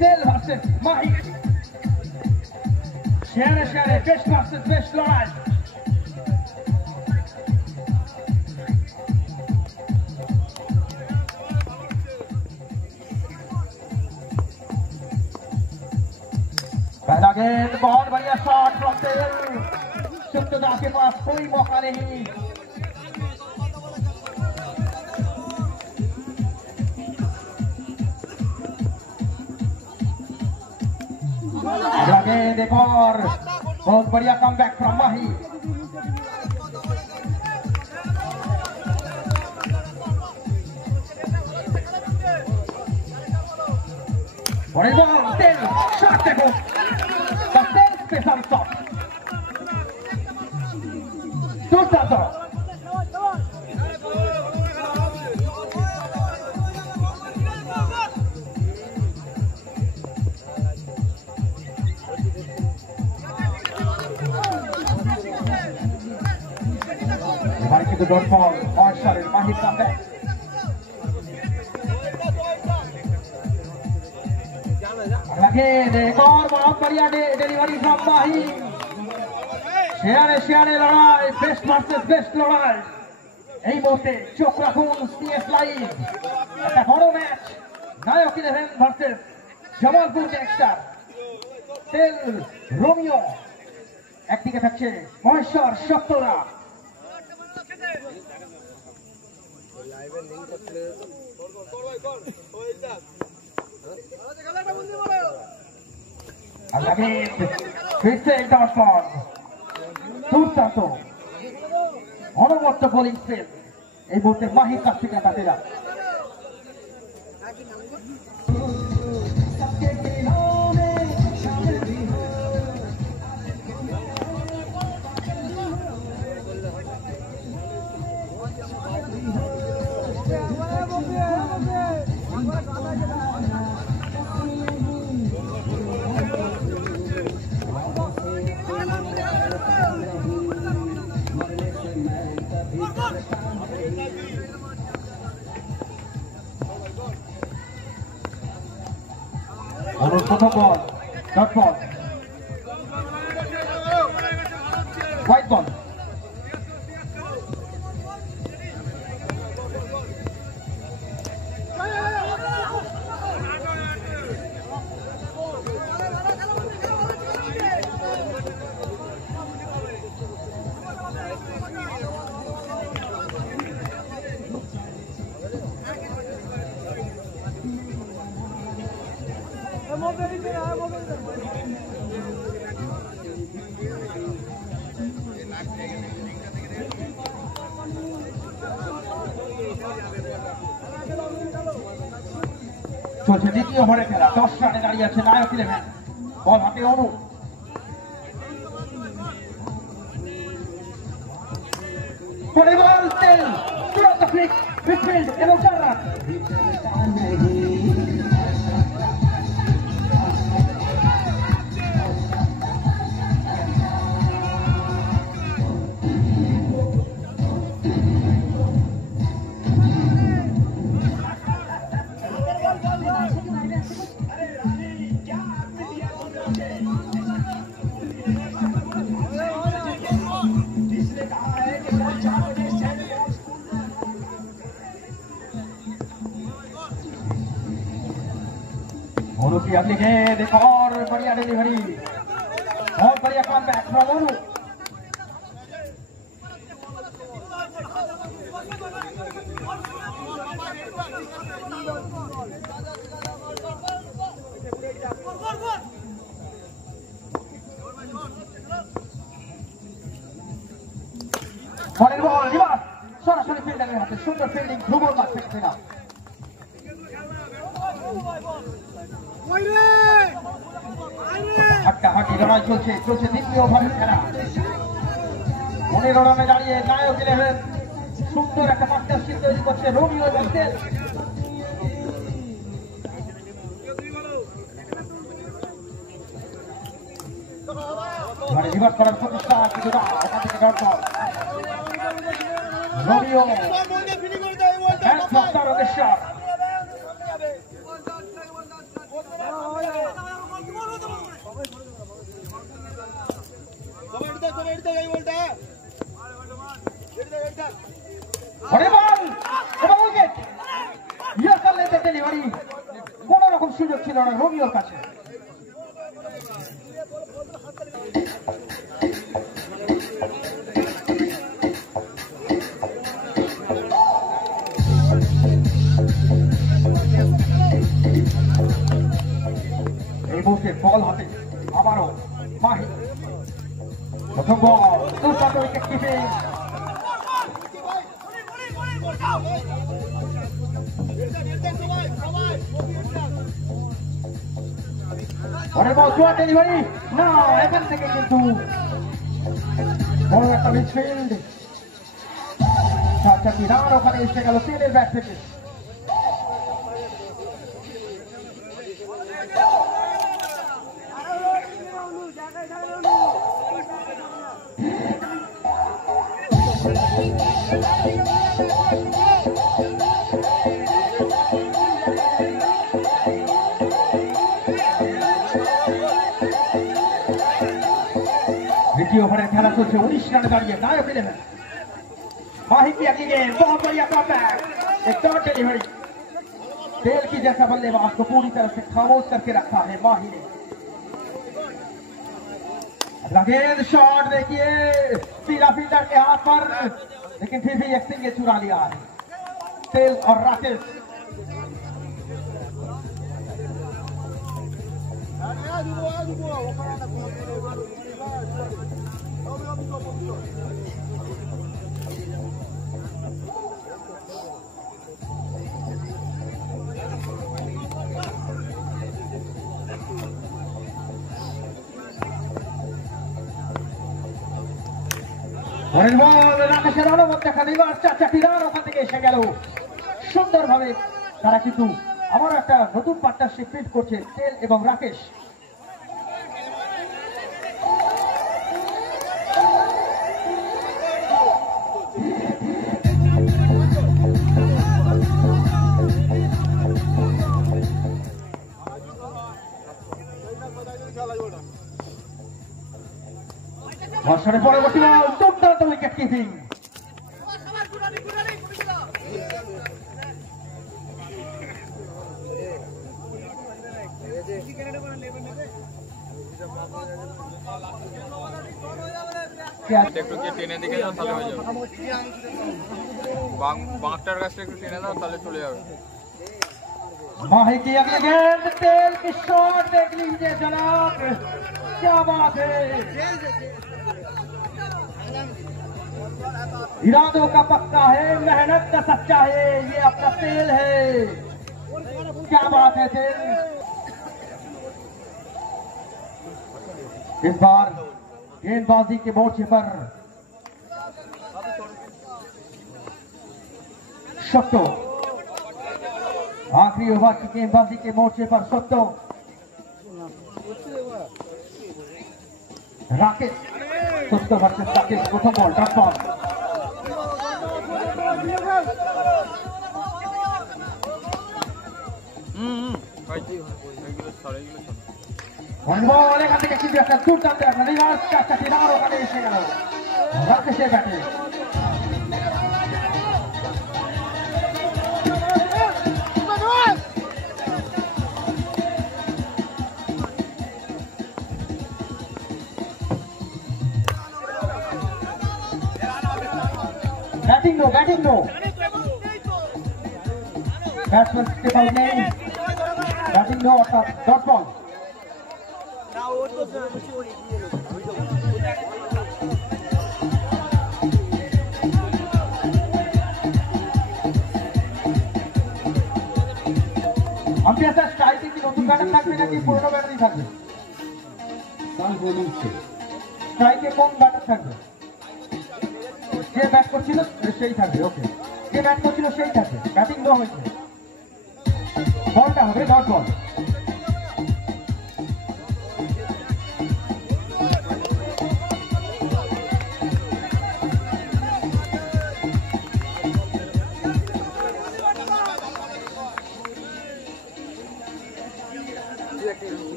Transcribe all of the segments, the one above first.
তেল ভার্সেস মাহি, শেয়ারে শেয়ারে বেস্ট ভার্সেস বেস্ট লড়াই। पहला गेंद बहुत बढ़िया शॉट फ्रॉम तेल, शुक्तदा के पास कोई मौका नहीं। अगला गेंद एक और बहुत बढ़िया कमबैक फ्रॉम माही। बड़ी बॉल तेल शॉट देखो, special stop. दूसरा तो the dot ball, hard shot, Mahi come back. Again, एक और बहुत बढ़िया डिलीवरी फ्रॉम माही। शेयारे लड़ाई, बेस्ट वर्सेस बेस्ट लड़ाई। এই মুহূর্তে চোখ রাখুন সিএস লাইভ, একটা বড় ম্যাচ, নায়ক 11 ভার্সেস জামালপুর গ্যাংস্টার। তেল রোমিও, একদিকে থাকছে মহেশ্বর সপ্তরা। ফিরছে একটা শট, দুর্দান্ত অনবদ্য বোলিং স্পেল এই মুহূর্তে মাহির কাছ থেকে তাঁতেরা। Prothom ball, dot ball, white ball. চলছে দ্বিতীয় ওভারে খেলা, 10 রানে দাঁড়িয়ে আছে নায়ক 11। বল হাতে অনু, পরে বল তেল, তুরন্ত ফ্লিক, মিডফিল্ড এবং 4 রান। की अगली गेंद, एक और बढ़िया डिलीवरी, बहुत बढ़िया कमबैक फ्रॉम ओनू। পরের বল রিভার্স, সরাসরি ফিল্ডারের হাতে, সুন্দর ফিল্ডিং ধ্রুবর মাঠ থেকে না। হাড্ডাহাড্ডি লড়াই চলছে দ্বিতীয় ওভারের খেলা। 15 রানে দাঁড়িয়ে নায়ক 11 সুন্দর একটা পার্টনারশিপ তৈরি করছে রোমিও এবং তেল। রিভার্স করার প্রচেষ্টা, কিন্তু না, এখান থেকে dot ball. Romeo pressure. What a ball! What a wicket! Yorker led the delivery. কোন রকম সুযোগ ছিল না রোমিওর কাছে। এই মুহূর্তে বল হাতে আবারও মাহি। প্রথম বল দুর্দান্ত উইকেট কিপিং। পরের বল জোয়ার ডেলিভারি না, এখান থেকে কিন্তু বড় একটা মিডফিল্ড। 4টি রান ওখানে এসে গেল তেলের ব্যাট থেকে। द्वितीय ओवर खेला चलছে 19 রানে দাঁড়িয়ে नायक 11 माही की अगली गेंद बहुत बढ़िया कटबैक, एक डॉट डिलीवरी। तेल की जैसा बल्लेबाज को पूरी तरह से खामोश करके रखा है माही ने। अगला गेंद शॉट देखिए सीधा फील्डर के हाथ पर, लेकिन फिर भी एक सिंगे चुरा लिया है तेल और राकेश। রাকেশের অনুমত দেখা দিবার 4টি রান ওখান থেকে এসে গেল সুন্দরভাবে। তারা কিন্তু আবার একটা নতুন পার্টনারশিপ বিল্ড করছে তেল এবং রাকেশ। বর্ষণে পরবর্তী বল দুর্দান্ত উইকেট কিপিং। একটু টেনে দিকে যাও তাহলে হয়ে যাবে, বাঁকটার কাছে একটু টেনে দাও তাহলে চলে যাবে। माही की अगली गेंद तेल की शॉट देख लीजिए जनाब, क्या बात है। इरादों का पक्का है, मेहनत का सच्चा है, ये अपना तेल है। क्या बात है तेल। इस बार गेंदबाजी के मोर्चे पर शक्तो, आखिरी ओवर की गेंदबाजी के मोर्चे पर शक्तो। राकेश शक्तो वर्सेस राकेश, प्रथम बॉल डॉट बॉल। বল এখান থেকে কিন্তু একটা দুর্দান্ত একটা রিভার্স 4টি রান ওখানে এসে গেল রাকেশের ব্যাটে। Batting no batsman step out नहीं, बैटिंग नो अर्थात डॉट बॉल। আম্পায়ার স্যার স্ট্রাইকে কি নতুন ব্যাটার থাকবে নাকি পুরনো ব্যাটারই থাকবে? স্ট্রাইকে কোন ব্যাটার থাকবে? যে ব্যাট করছিল সেই থাকবে। ওকে, যে ব্যাট করছিল সেই থাকবে। ব্যাটিং নো হয়েছে, বলটা হবে ডট বল।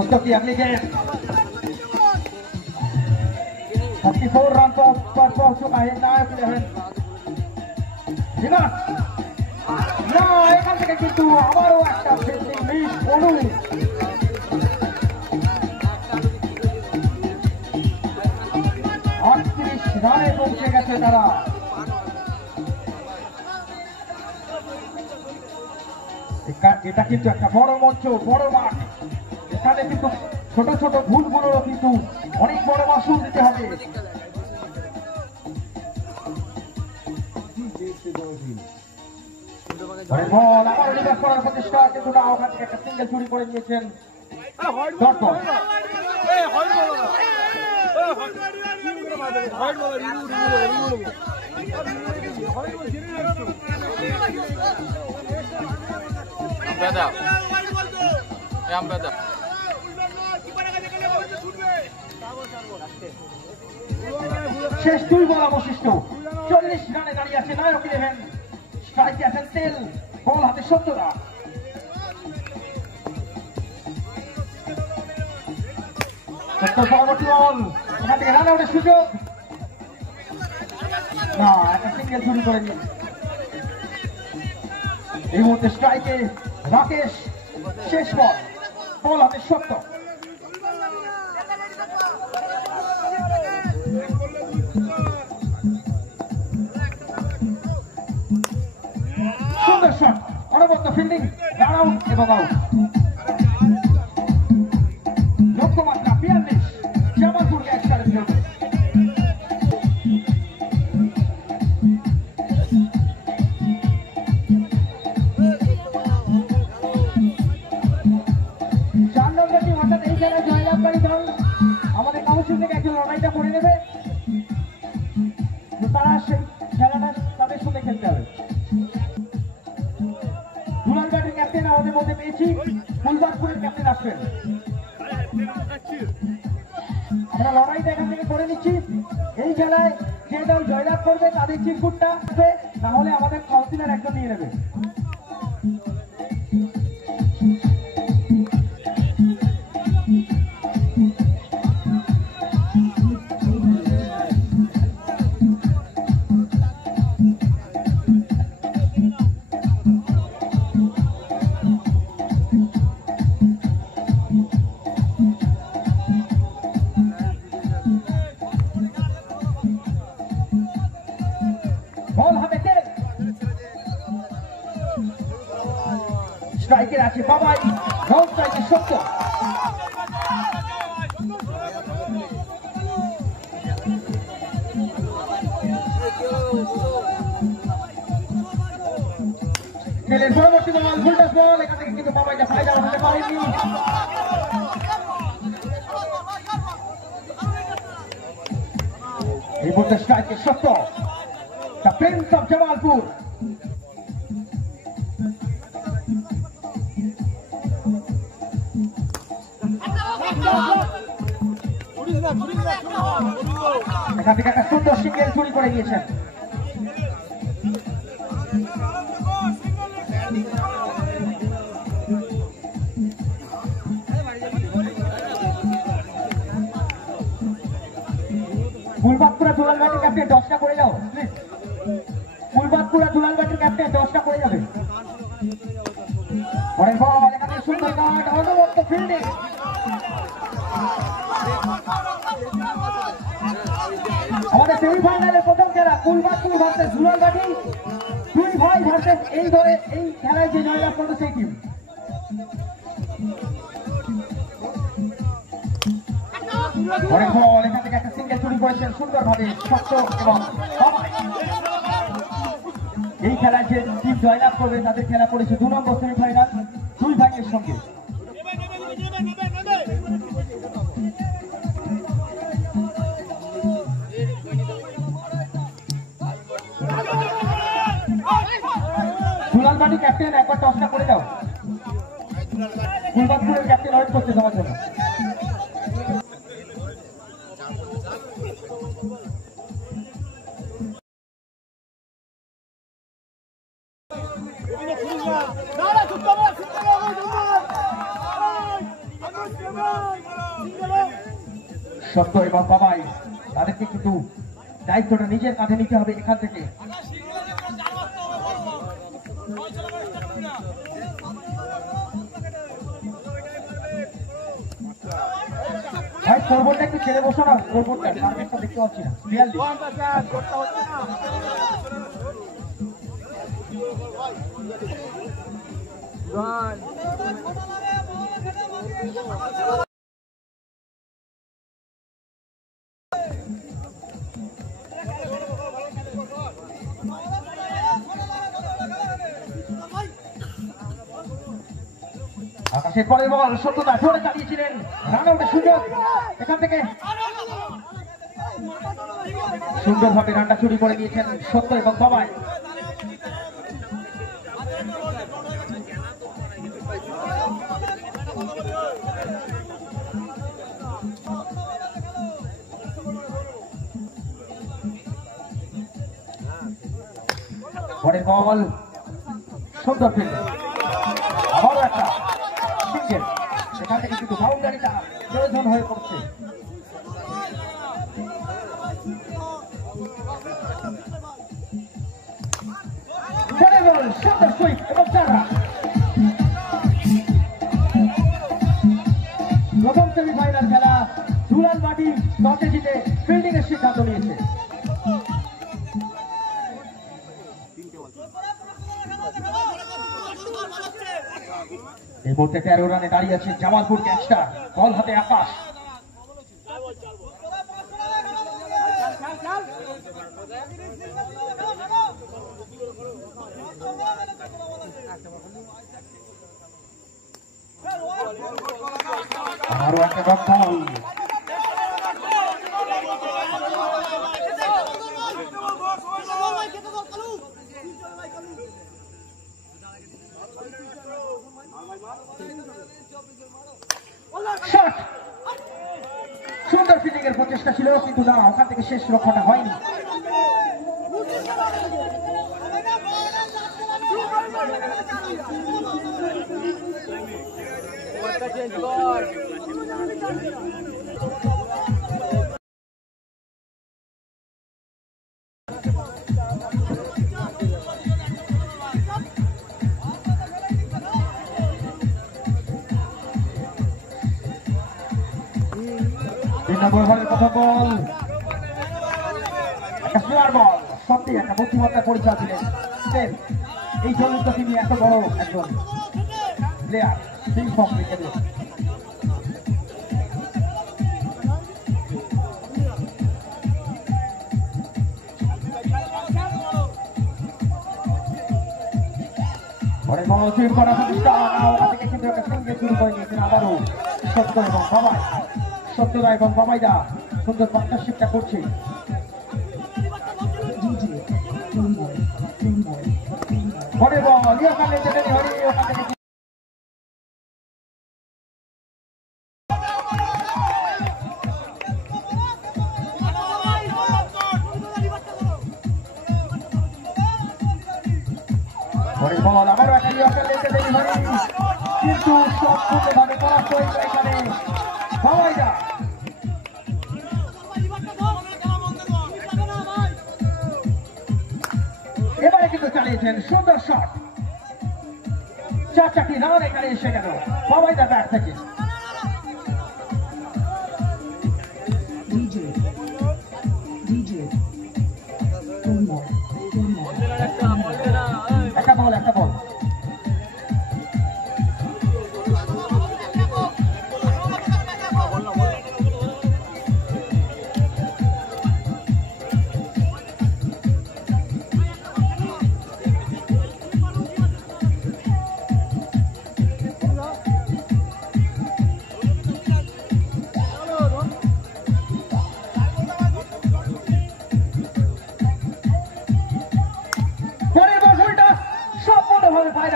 खुद की अगली गेंद 34 रन पर पहुंच चुका है नायक 11 না এখান থেকে কিন্তু আবারও একটা ফিল্ডিং মিস অনু 38 রানে পৌঁছে গেছে তারা। এটা কিন্তু একটা বড় মঞ্চ, বড় মাঠ, এখানে কিন্তু ছোট ছোট ভুলগুলোরও কিন্তু অনেক বড় মাসুল দিতে হবে। বল আবার রিভার্স করার প্রচেষ্টা, কিন্তু না, ওখান থেকে একটা সিঙ্গেল চুরি করে নিয়েছেন ডটবল। শেষ 2 বল অবশিষ্ট, 40 রানে দাঁড়িয়ে আছে নায়ক 11। স্ট্রাইকে আছেন তেল, বল হাতে সত্যরা। পরবর্তী বল, এখান থেকে রান আউটের সুযোগ, না, একটা সিঙ্গেল চুরি করে নিয়ে এই মুহূর্তে স্ট্রাইকে রাকেশ। শেষ বল, বল হাতে সত্য, সুন্দর শট, অনবদ্য ফিল্ডিং, রান আউট এবং আউট। লক্ষ্যমাত্রা 42, জামালপুর গ্যাংস্টারের জন্য। আমাদের কাউন্সিল থেকে একজন লড়াইটা করে নেবে, তারা সেই খেলাটা তাদের সঙ্গে খেলতে হবে। দুলাল ব্যাটের ক্যাপ্টেন আমাদের মধ্যে পেয়েছি, ফুলবাগপুরের ক্যাপ্টেন আসবেন। আমরা লড়াইটা এখান থেকে করে নিচ্ছি। এই খেলায় যে দল জয়লাভ করবে তাদের চিরকুটটা আসবে, না হলে আমাদের কাউন্সিলর একজন নিয়ে নেবে। স্ট্রাইকের আছে বাবাই, নন স্ট্রাইকের সত্য। তেলের পরবর্তী বল, ফুলটাস বল, এখান থেকে কিন্তু বাবাইটা ফায়দা হতে পারেনি। এই মুহূর্তে স্ট্রাইকের সত্য, দ্য প্রিন্স অফ জামালপুর। এখান থেকে একটা সুন্দর সিঙ্গেল চুরি করে গিয়েছেন। ফুলবাগপুরা দুলাল ব্যাটের ক্যাপ্টেন 10টা করে যাও প্লিজ। ফুলবাগপুরা দুলাল ব্যাটের ক্যাপ্টেন 10টা করে যাবে। পরের বল, এখানে সুন্দর কাট, অনবদ্য ফিল্ডিং। আমাদের সেমিফাইনালের প্রথম খেলা ফুলবাগপুর ভার্সেস দুলাল ব্যাটি, 2 ভাই ভার্সেস এই ধরে এই খেলায় যে জয়লাভ করবে সেই টিম। পরের বল, এখান থেকে একটা সিঙ্গেল চুরি করেছেন সুন্দরভাবে সত্য এবং এই খেলায় যে টিম জয়লাভ করবে তাদের খেলা করেছে 2 নম্বর সেমিফাইনাল 2 ভাইয়ের সঙ্গে। দুলাল ব্যাটি ক্যাপ্টেন একবার টসটা করে দাও, ফুলবাগপুরের ক্যাপ্টেন ওয়েট করছে তোমার জন্য। 나라 좋다. সত্য এবং বাবাই তাদেরকে কিন্তু দায়িত্বটা নিজের কাঁধে নিতে হবে এখান থেকে। ভাই করবোটা একটু ছেড়ে বসো না, করবোটা টার্গেটটা দেখতে পাচ্ছি না ক্লিয়ারলি। আকাশের পরের বল সত্যতা জোরে চালিয়েছিলেন, রান আউটের সুযোগ এখান থেকে সুন্দরভাবে রানটা চুরি করে নিয়েছেন সত্য এবং বাবাই। পরের বল সুন্দর ফিল্ড, আবারও একটা সিঙ্গেল, সেখান থেকে কিন্তু বাউন্ডারিটা প্রয়োজন হয়ে পড়ছে। পরের বল সুন্দর সুইপ এবং 4 রান। প্রথম সেমিফাইনাল খেলা দুলাল মাটি টসে জিতে ফিল্ডিং এর সিদ্ধান্ত নিয়েছে। এই মুহূর্তে 13 রানে দাঁড়িয়ে আছে জামালপুর গ্যাংস্টার, বল হাতে আকাশ। আরো একটা ডট বল, শট। সুন্দর ফিল্ডিং এর প্রচেষ্টা ছিল কিন্তু না, ওখান থেকে শেষ রক্ষাটা হয়নি। প্রথম বল একটা স্লোয়ার বল, সত্যি একটা বুদ্ধিমত্তার পরিচয় দিলেন। এই জন্য তো তিনি এত বড় একজন প্লেয়ার সিং ফর্ম ক্রিকেটে। পরে বল সুইপ করা প্রতিষ্ঠা ওখান থেকে কিন্তু একটা সঙ্গে শুরু করে নিয়েছেন আবারও সত্য এবং বাবাই। সত্যদা এবং বাবাইদা সুন্দর পার্টনারশিপটা করছে। পরে বল ওখানে যেতে হরি ওখান থেকে পরে বল আবারও একটা ওখানে যেতে হরি, কিন্তু সম্পূর্ণভাবে পরাস্ত হয়েছে এখানে বাবাইদা। এবারে কিন্তু চালিয়েছেন সুন্দর শট, 4টি রান এখানে এসে গেল বাবাইদার ব্যাট থেকে। একটা বল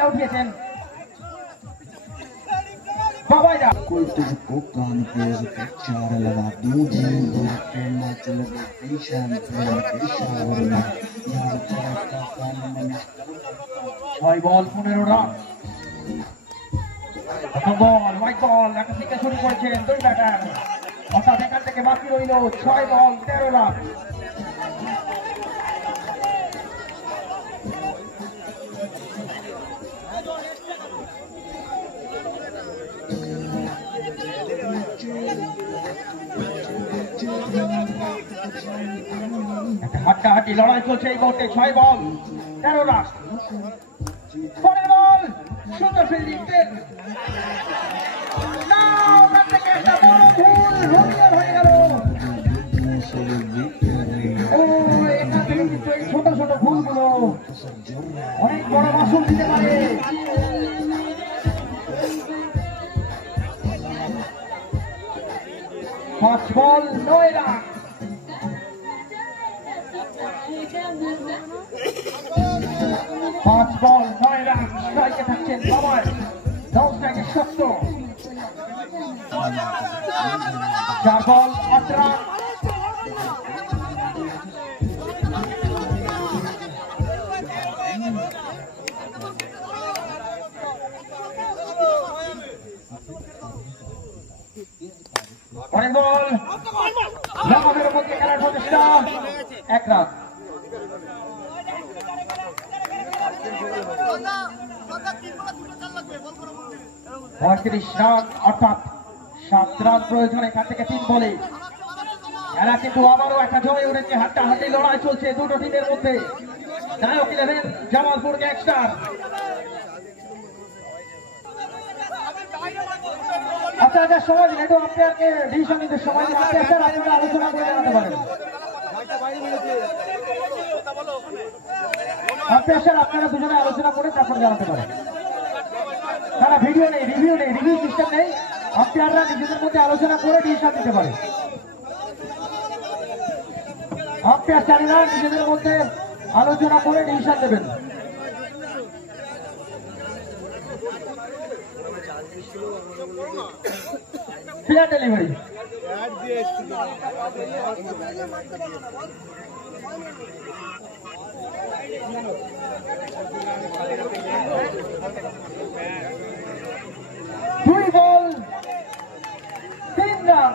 उठिয়েছেন বাবাইদা। कोई तुझको कान पे चार लगा दूं प्रेरणा चल गई शान के शावर में यार तेरा का कान में 6 বল 15 রান। প্রথম বল হোয়াইট বল একটা থেকে শুরু করেছেন দুই ব্যাটার, অর্থাৎ এখান থেকে থেকে বাকি রইল 6 বল 13 রান। হাড্ডাহাড্ডি লড়াই চলছে এই মুহূর্তে। 6 বল 13 রান। পরের বল সুন্দর ফিল্ডিং একটা বড় ভুল রবিয়ার হয়ে গেল। এখান থেকে কিন্তু এই ছোট ছোট ভুলগুলো অনেক বড় মাসুল দিতে পারে। 5 বল 9 রান। 5 বল 9 রান। স্ট্রাইকে থাকছেন বাবার, 9 স্ট্রাইকে 70। 4 বল 8 রান। পরের বল লম্বের মধ্যে খেলার প্রচেষ্টা, 1 রান। 35 রান অর্থাৎ 7 রান প্রয়োজন এখান থেকে 3 বলে। এরা কিন্তু আবারও একটা জয় উঠেছে। হাড্ডাহাড্ডি লড়াই চলছে দুটো টিমের মধ্যে। নায়ক 11 জামালপুর গ্যাংস্টার। আচ্ছা আচ্ছা, সময় দিন একটু, আম্পায়ারকে ডিসিশন নিতে সময় দিন। আপনারা আলোচনা করে জানাতে পারেন। আপনারা দুজনে আলোচনা করে তারপর জানাতে পারেন। তারা ভিডিও নেই, রিভিউ সিস্টেম নেই। আম্পায়াররা নিজেদের মধ্যে আলোচনা করে ডিসিশন দিতে পারে। আম্পায়ার চারিরা নিজেদের মধ্যে আলোচনা করে ডিসিশন দেবেন। Clear delivery. দুই বল 3 রান।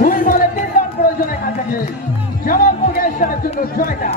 দুই বলে 3 রান প্রয়োজন এখান থেকে জামালপুর গ্যাংস্টারের জন্য জয়টা।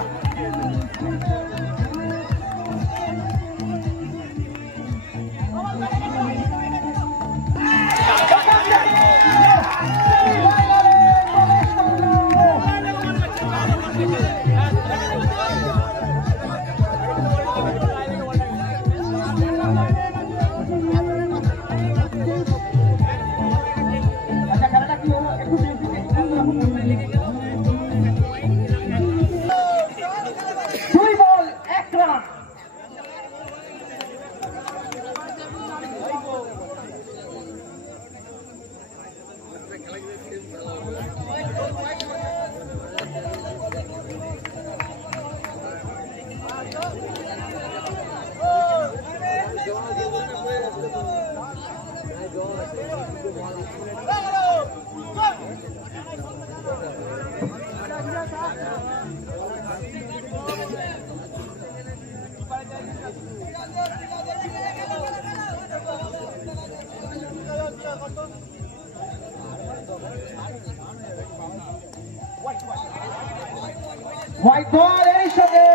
হোয়াইট বল এই সঙ্গে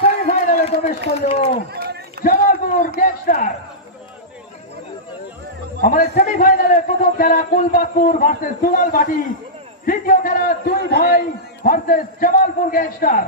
সেমিফাইনালে প্রবেশ করলো জামালপুর গ্যাংস্টার। আমাদের সেমিফাইনালের প্রথম খেলা কুলবাকপুর ভার্সেস দুলাল বাটি, দ্বিতীয় খেলা দুই ভাই ভার্সেস জামালপুর গ্যাংস্টার।